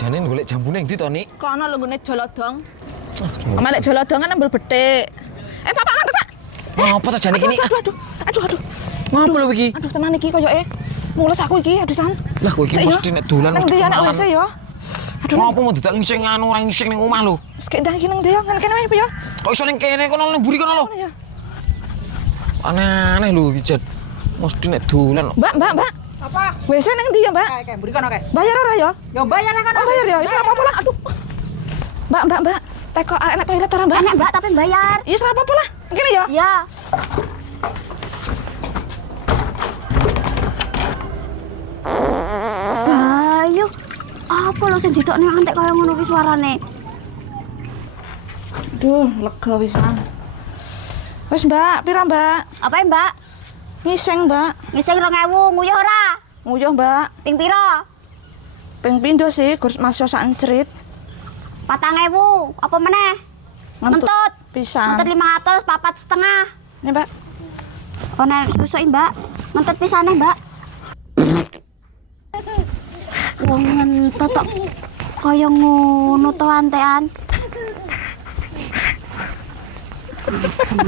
Jane golek jambune ndi to, Nik? Kono lho nggone jolodong. Amalek jolodong kan nambel betik. Pak, Pak. Apa to jane iki, Nik? Aduh. Ngapa lho iki? Aduh, tenan iki koyoke. Mules aku iki, aduh san. Lah kowe iki mesti nek dolan mesti anak WC ya. Aduh, ngapa mau dadak ngising anu ora ngising ning omah lho? Wis kek ndang iki nang ndi ya, kan kene wae ya. Kok iso ning kene kono ning mburi kono lho. Aneh lho iki, Jan. Mesti nek dolan. Mbak. Apa? WC nang ndi ya, Mbak? Kayak mburi kono kae. Bayar ora ya? Ya bayar lah kan. Oh, bayar ya. Wis ora apa-apa lah. Aduh. Mbak. Teko arek toilet ora, Mbak? Enak, Mbak, tapi bayar. Ya ora apa-apa lah. Kene ya. Ya. Ayo. Apa lo sing ditokne antek kaya ngono ki suarane? Aduh, lega wisan. Wis, Mbak, pira, Mbak? Apa ya, Mbak? Ngising, Mbak. Ngising 2000, nguyuh ora? Nguyuh, Mbak. Ping pira? Ping pindho sih, Gus masih sak encrit. 4000, apa meneh? Ngentut. Pisan. Ngentut 500, 4,5. Nih, Mbak. Oh, nek susuki, Mbak. Ngentut pisane, Mbak. Wong ngentut tok kaya ngono to antekan. Asem.